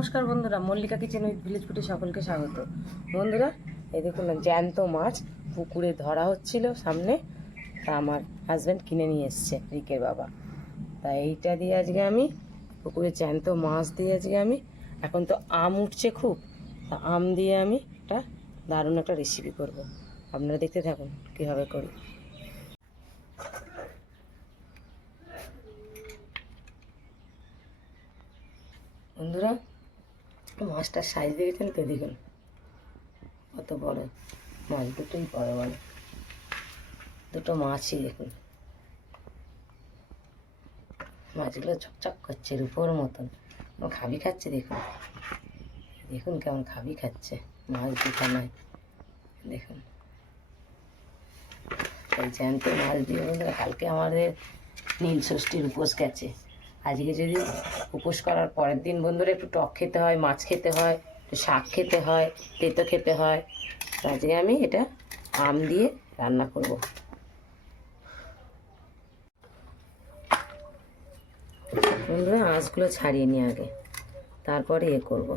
নমস্কার বন্ধুরা, Mallika kitchen with village ফুডে সকলকে স্বাগত। বন্ধুরা, এই দেখুন জ্যান্ত মাছ পুকুরে ধরা হচ্ছিল সামনে, তা আমার হাজব্যান্ড কিনে নিয়ে এসছে, রিকের বাবা। তা এইটা দিয়ে আজকে আমি পুকুরে জ্যান্ত মাছ দিয়ে আজকে আমি, এখন তো আম উঠছে খুব, তা আম দিয়ে আমি একটা দারুণ একটা রেসিপি করব। আপনারা দেখতে থাকুন কীভাবে করি। বন্ধুরা, মাছটার সাইজ দেখেছেন তো, দেখুন কত বড় মাছ, দুটোই বড় বড়, দুটো মাছই দেখুন। মাছগুলো চকচক করছে রূপোর মতন, খাবি খাচ্ছে। দেখুন দেখুন কেমন খাবি খাচ্ছে, মাছ দুটো নয়। দেখুন এই জ্যান্ত মাছ দিয়ে বন্ধুরা, কালকে আমাদের নীল ষষ্ঠীর উপোস গেছে। আজকে যদি উপোস করার পরের দিন বন্ধুরা একটু টক খেতে হয়, মাছ খেতে হয়, একটু শাক খেতে হয়, তেতো খেতে হয়। তো আজকে আমি এটা আম দিয়ে রান্না করব। বন্ধুরা, আঁশগুলো ছাড়িয়ে নিই আগে, তারপরে করব।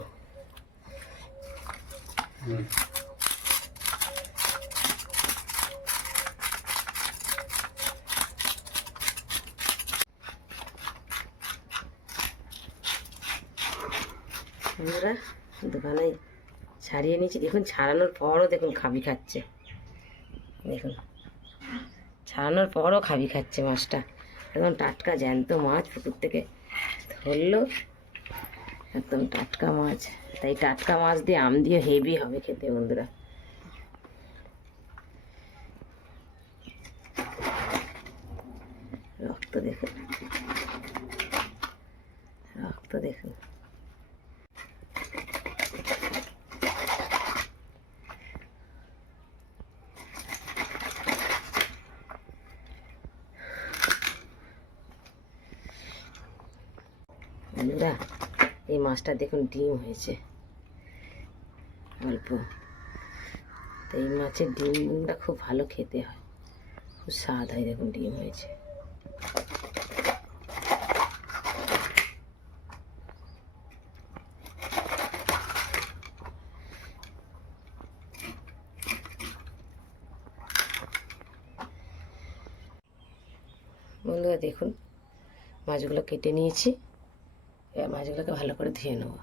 বন্ধুরা, দোকানে ছাড়িয়ে নিয়েছি। দেখুন ছাড়ানোর পরও দেখুন খাবি খাচ্ছে। দেখুন ছাড়ানোর পরও খাবি খাচ্ছে মাছটা, একদম টাটকা জ্যান্ত মাছ, পুকুর থেকে ধরলো, একদম টাটকা মাছ। তাই টাটকা মাছ দিয়ে আম দিয়ে হেভি হবে খেতে বন্ধুরা। রক্ত দেখুন, রক্ত দেখুন। বন্ধুরা, এই মাছটা দেখুন ডিম হয়েছে অল্প। তো এই মাছের ডিমটা খুব ভালো খেতে হয়, খুব স্বাদ হয়। দেখুন ডিম হয়েছে। বন্ধুরা দেখুন, মাছগুলো কেটে নিয়েছি, এবার মাছগুলোকে ভালো করে ধুয়ে নেব।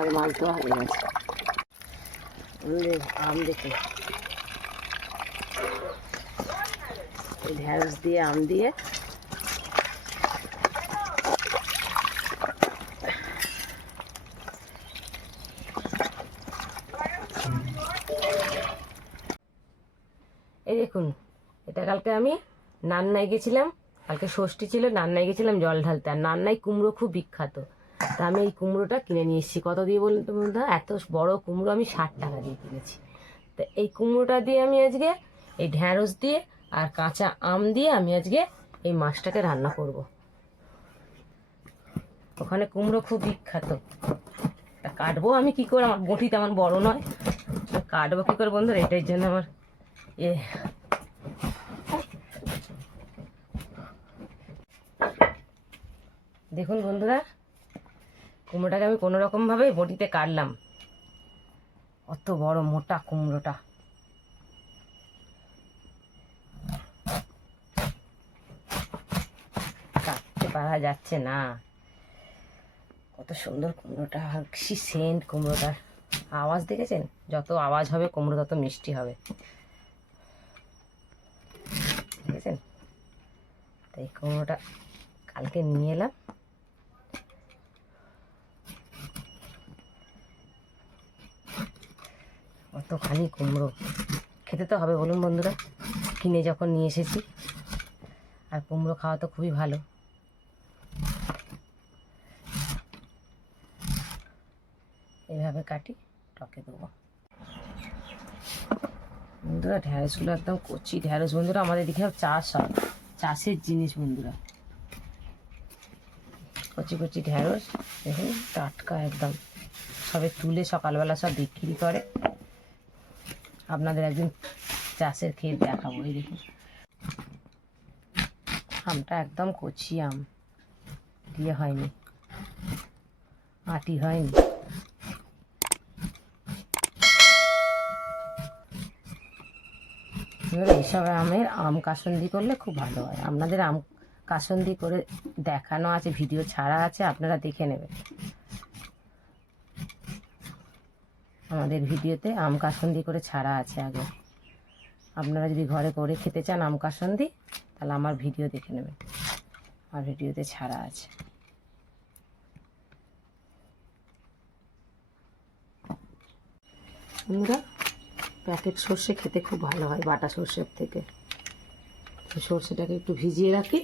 আর মাছ ধোয়া হয়ে গেছে। আম দেখুন, ঢেঁড়স দিয়ে আম দিয়ে এই দেখুন। এটা কালকে আমি নান্নায় গেছিলাম, কালকে ষষ্ঠী ছিল, নান্নায় গেছিলাম জল ঢালতে। আর নান্নায় কুমড়ো খুব বিখ্যাত, তা আমি এই কুমড়োটা কিনে নিয়ে এসেছি। কত দিয়ে বলুন তো বন্ধুরা? এত বড় কুমড়ো আমি 60 টাকা দিয়ে কিনেছি। তো এই কুমড়োটা দিয়ে আমি আজকে এই ঢ্যাঁড়স দিয়ে আর কাঁচা আম দিয়ে আমি আজকে এই মাছটাকে রান্না করব। ওখানে কুমড়ো খুব বিখ্যাত। তা কাটবো আমি কী করে, আমার বটি তেমন বড় নয়, কাটবো কী করে বন্ধুরা? এটার জন্য আমার দেখুন বন্ধুরা, কুমড়োটাকে আমি কোনো রকমভাবে বটিতে কাটলাম। অত বড় মোটা কুমড়োটা, কাটতে পারা যাচ্ছে না। কত সুন্দর কুমড়োটা, কি সেন্ট কুমড়োটার। আওয়াজ দেখেছেন? যত আওয়াজ হবে কুমড়ো তত মিষ্টি হবে, দেখেছেন? তাই কুমড়োটা কালকে নিয়ে এলাম, কতখানি কুমড়ো, খেতে তো হবে বলুন বন্ধুরা, কিনে যখন নিয়ে এসেছি। আর কুমড়ো খাওয়া তো খুবই ভালো। এইভাবে কাটি, টকে দেবো। বন্ধুরা ঢ্যাঁড়সগুলো একদম কচি ঢ্যাঁড়স বন্ধুরা, আমাদের এদিকে চাষ হয়, চাষের জিনিস বন্ধুরা। কচি কচি ঢ্যাঁড়স দেখুন, টাটকা একদম, সবে তুলে সকালবেলা সব বিক্রি করে। আপনাদের একদিন চাষের খেয়ে দেখাবো। এই দেখুন, আমটা একদম কচি আম, দিয়ে হয়নি, আটি হয়নি। এইসব আমের আম কাসুন্দি করলে খুব ভালো হয়। আপনাদের আম কাসুন্দি করে দেখানো আছে, ভিডিও ছাড়া আছে, আপনারা দেখে নেবেন। আমাদের ভিডিওতে আম কাসুন্দি করে ছাড়া আছে আগে। আপনারা যদি ঘরে করে খেতে চান আম কাসুন্দি, তাহলে আমার ভিডিও দেখে নেবেন, আমার ভিডিওতে ছাড়া আছে। বন্ধুরা প্যাকেট সর্ষে খেতে খুব ভালো হয় বাটা সর্ষের থেকে। সর্ষেটাকে একটু ভিজিয়ে রাখি,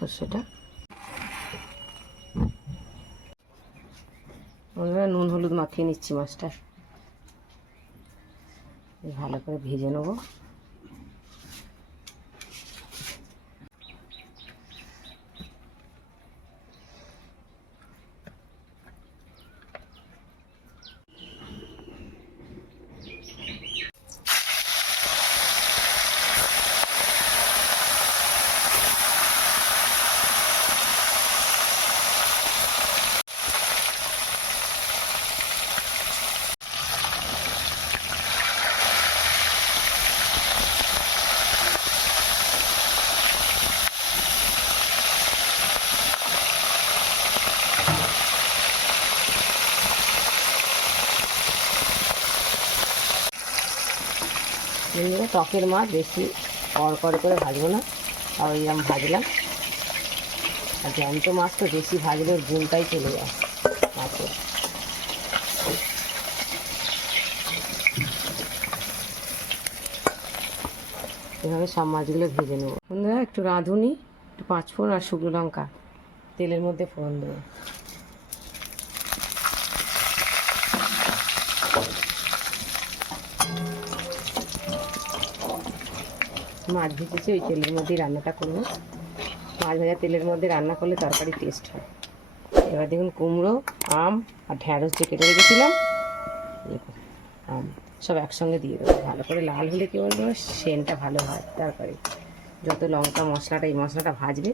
সর্ষেটা। নুন হলুদ মাখিয়ে নিচ্ছি মাছটা, ভালো করে ভেজে নেবো। টকের মাছ বেশি কড়কড় করে ভাজবো না, আর ওইরকম ভাজলাম। আর জ্যান্ত মাছ তো বেশি ভাজলে ওর গুণটাই চলে যায় মাছের। এভাবে সব মাছগুলো ভেজে নেবো। বন্ধুরা একটু রাঁধুনি, একটু পাঁচফোড়ন আর শুকনো লঙ্কা তেলের মধ্যে ফোড়ন দেবো। মাছ ভেজেছি ওই তেলের মধ্যেই রান্নাটা করবো। মাছ ভাজা তেলের মধ্যে রান্না করলে তরকারি টেস্ট হয়। এবার দেখুন কুমড়ো, আম আর ঢ্যাঁড়স যে কেটে রেখেছিলাম, দেখুন আম সব একসঙ্গে দিয়ে দেবো। ভালো করে লাল হলে কী বলবো, সেন্টটা ভালো হয় তরকারি। যত লঙ্কা মশলাটা, এই মশলাটা ভাজবে।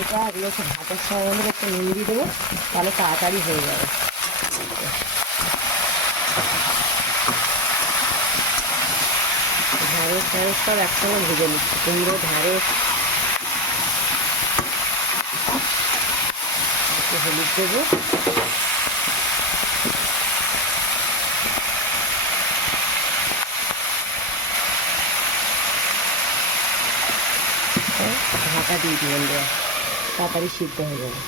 এটা এগুলো একটু ভাতের সঙ্গে একটু নুন দিয়ে দেবো, তাহলে তাড়াতাড়ি হয়ে যাবে। ঢ্যাঁড়স সব একসঙ্গে ভেজে নিচ্ছি, কুমড়ো ঢ্যাঁড়স। একটু হলুদ দেবো, ঢাকা দিয়ে দিবেন, দেওয়া তাড়াতাড়ি সিদ্ধ হয়ে যাবে।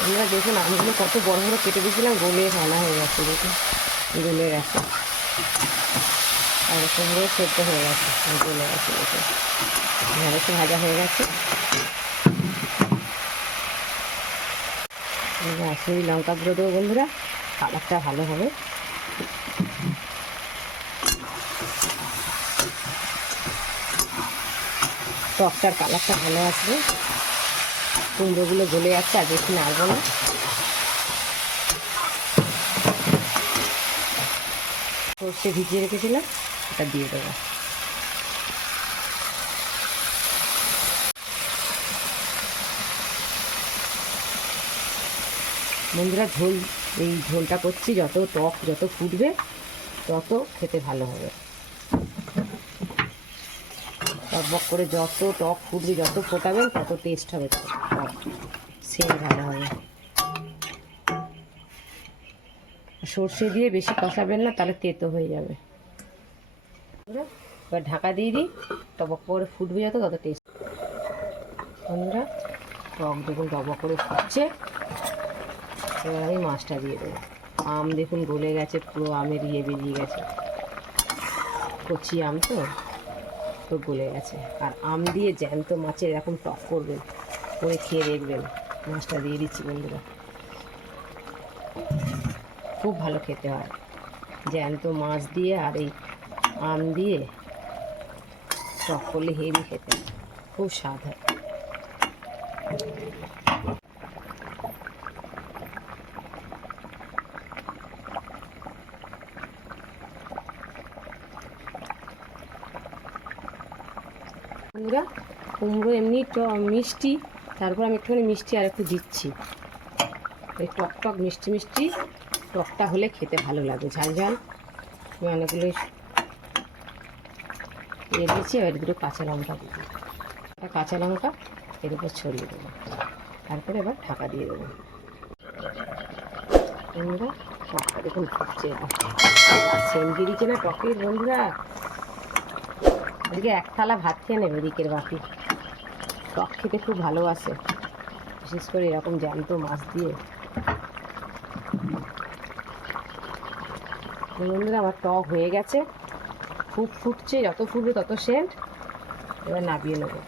আপনারা দেখুন আমগুলো কত বড় বড় কেটে দিয়েছিলাম, গলে ভালো হয়ে গেছে, দেখুন গলে গেছে। আর কুমড়ো সেদ্ধ হয়ে গেছে, গলে গেছে, দেখুন ঢ্যাঁড়স ভাজা হয়ে গেছে। কাশ্মীরি লঙ্কা গুঁড়ো দেবো বন্ধুরা, কালারটা ভালো হবে। টকটার কালারটা ভালো আসবে। কুমড়োগুলো গলে যাচ্ছে, আর বেশি নাড়বো না। সর্ষে ভিজিয়ে রেখেছিলাম, এটা দিয়ে দেবো। বন্ধুরা এই ঝোলটা করছি, যত টক যত ফুটবে তত খেতে ভালো হবে। টকবক করে যত টক ফুটবে, যত ফোটাবেন তত টেস্ট হবে, সেম ভালো হবে। সর্ষে দিয়ে বেশি কষাবেন না, তাহলে তেতো হয়ে যাবে। এবার ঢাকা দিয়ে দিই, টকবক করে ফুটবে যত তত টেস্ট। বন্ধুরা টক দেখুন টকবক করে ফুটছে, এবার আমি মাছটা দিয়ে দেবো। আম দেখুন গলে গেছে, পুরো আমের বেরিয়ে গেছে, কচি আম তো গলে গেছে। আর আম দিয়ে জ্যান্ত মাছের এরকম টক করবেন, করে খেয়ে দেখবেন। মাছটা দিয়ে দিচ্ছি বন্ধুরা, খুব ভালো খেতে হয় জ্যান্ত মাছ দিয়ে। আর এই আম দিয়ে টক করলে হেভি খেতে, খুব স্বাদ হয়। বন্ধুরা কুমড়ো এমনি মিষ্টি, তারপর আমি একটুখানি মিষ্টি আর একটু দিচ্ছি। এই টক মিষ্টি মিষ্টি টকটা হলে খেতে ভালো লাগে, ঝাল ঝাল। আমি অনেকগুলো দিয়েছি, এবার দুটো কাঁচা লঙ্কা দিই, একটা কাঁচা লঙ্কা এর উপর ছড়িয়ে দেবো। তারপরে এবার ঢাকা দিয়ে দেবো। বন্ধুরা টকটা দেখুন ফুটছে, সেন্ট বেরিয়েছে না টকের। বন্ধুরা আজকে এক থালা ভাত খেয়ে নেবে রিকের বাপি, টক খেতে খুব ভালোবাসে, বিশেষ করে এরকম জ্যান্ত মাছ দিয়ে। বন্ধুরা আমার টক হয়ে গেছে, খুব ফুটছে, যত ফুটবে তত সেন্ট। এবার নামিয়ে নেবো।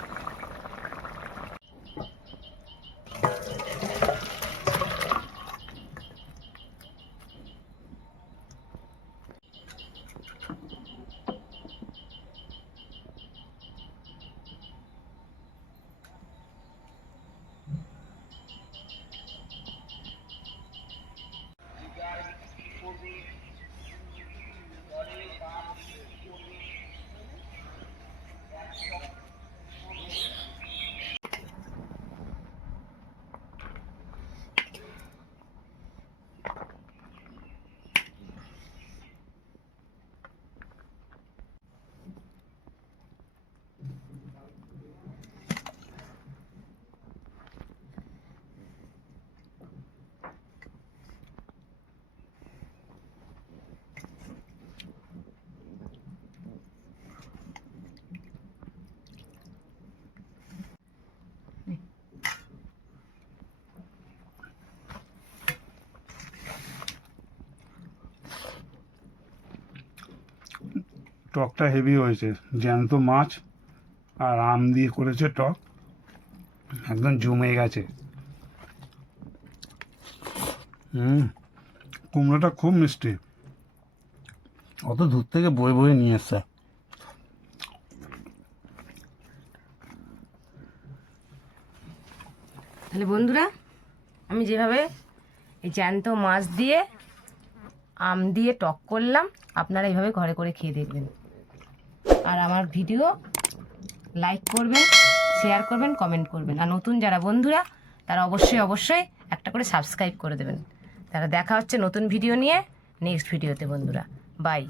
টকটা হেভি হয়েছে, জ্যান্ত মাছ আর আম দিয়ে করেছে টক, একদম জমে গেছে। কুমড়োটা খুব মিষ্টি, অত দূর থেকে বয়ে বয়ে নিয়ে এসছে। তাহলে বন্ধুরা আমি যেভাবে এই জ্যান্ত মাছ দিয়ে আম দিয়ে টক করলাম, আপনারা এইভাবে ঘরে করে খেয়ে দেখবেন। আর আমার ভিডিও লাইক করবেন, শেয়ার করবেন, কমেন্ট করবেন। আর নতুন যারা বন্ধুরা তারা অবশ্যই একটা করে সাবস্ক্রাইব করে দেবেন। তারা দেখা হচ্ছে নতুন ভিডিও নিয়ে নেক্সট ভিডিওতে বন্ধুরা। বাই।